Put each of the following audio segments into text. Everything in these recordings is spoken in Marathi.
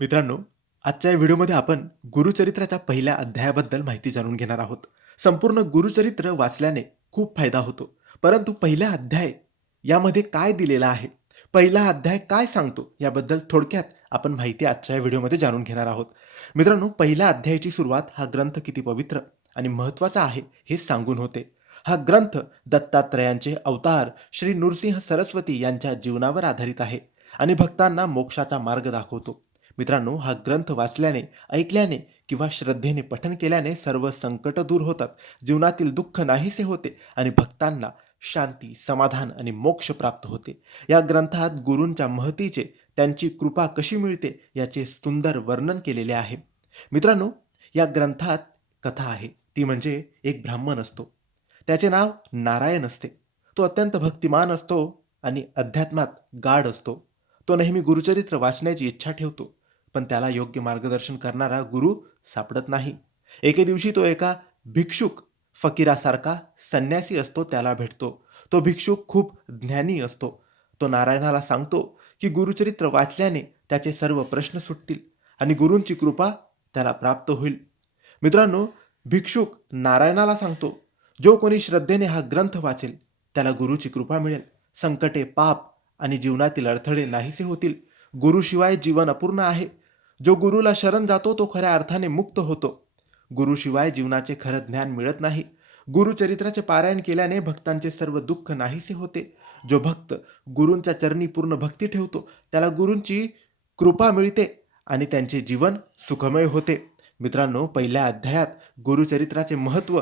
मित्रांनो आजच्या या व्हिडिओमध्ये आपण गुरुचरित्राच्या पहिल्या अध्यायाबद्दल माहिती जाणून घेणार आहोत. संपूर्ण गुरुचरित्र वाचल्याने खूप फायदा होतो. परंतु पहिला अध्याय यामध्ये काय दिलेला आहे? पहिला अध्याय काय सांगतो? याबद्दल थोडक्यात आपण माहिती आजच्या या व्हिडिओमध्ये जाणून घेणार आहोत. मित्रांनो पहिल्या अध्यायाची सुरुवात हा ग्रंथ किती पवित्र आणि महत्त्वाचा आहे हे सांगून होते. हा ग्रंथ दत्तात्रयांचे अवतार श्री नृसिंह सरस्वती यांच्या जीवनावर आधारित आहे आणि भक्तांना मोक्षाचा मार्ग दाखवतो. मित्रांनो हा ग्रंथ वाचल्याने ऐकल्याने किंवा श्रद्धेने पठन केल्याने सर्व संकट दूर होतात. जीवनातील दुःख नाहीसे होते आणि भक्तांना शांती समाधान आणि मोक्ष प्राप्त होते. या ग्रंथात गुरूंच्या महतीचे त्यांची कृपा कशी मिळते याचे सुंदर वर्णन केलेले आहे. मित्रांनो या ग्रंथात कथा आहे. ती म्हणजे एक ब्राह्मण असतो. त्याचे नाव नारायण असते. तो अत्यंत भक्तिमान असतो आणि अध्यात्मात गाढ असतो. तो नेहमी गुरुचरित्र वाचण्याची इच्छा ठेवतो. पण त्याला योग्य मार्गदर्शन करणारा गुरु सापडत नाही. एके दिवशी तो एका भिक्षुक फकीरासारखा संन्यासी असतो त्याला भेटतो. तो भिक्षुक खूप ज्ञानी असतो. तो नारायणाला सांगतो की गुरुचरित्र वाचल्याने त्याचे सर्व प्रश्न सुटतील आणि गुरूंची कृपा त्याला प्राप्त होईल. मित्रांनो भिक्षुक नारायणाला सांगतो जो कोणी श्रद्धेने हा ग्रंथ वाचेल त्याला गुरुची कृपा मिळेल. संकटे पाप आणि जीवनातील अडथळे नाहीसे होतील. गुरुशिवाय जीवन अपूर्ण आहे. जो गुरुला शरण जातो तो खऱ्या अर्थाने मुक्त होतो. गुरुशिवाय जीवनाचे खरं ज्ञान मिळत नाही. गुरुचरित्राचे पारायण केल्याने भक्तांचे सर्व दुःख नाहीसे होते. जो भक्त गुरूंच्या चरणी पूर्ण भक्ती ठेवतो त्याला गुरूंची कृपा मिळते आणि त्यांचे जीवन सुखमय होते. मित्रांनो पहिल्या अध्यायात गुरुचरित्राचे महत्त्व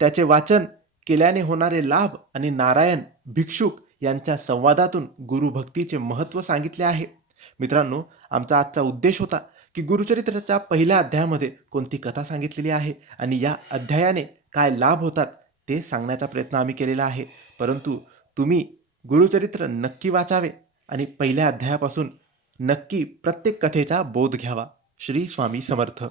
त्याचे वाचन केल्याने होणारे लाभ आणि नारायण भिक्षुक यांच्या संवादातून गुरुभक्तीचे महत्त्व सांगितले आहे. मित्रांनो आमचा आजचा उद्देश होता की गुरुचरित्राच्या पहिल्या अध्यायामध्ये कोणती कथा सांगितलेली आहे आणि या अध्यायाने काय लाभ होतात ते सांगण्याचा प्रयत्न आम्ही केलेला आहे. परंतु तुम्ही गुरुचरित्र नक्की वाचावे आणि पहिल्या अध्यायापासून नक्की प्रत्येक कथेचा बोध घ्यावा. श्री स्वामी समर्थ.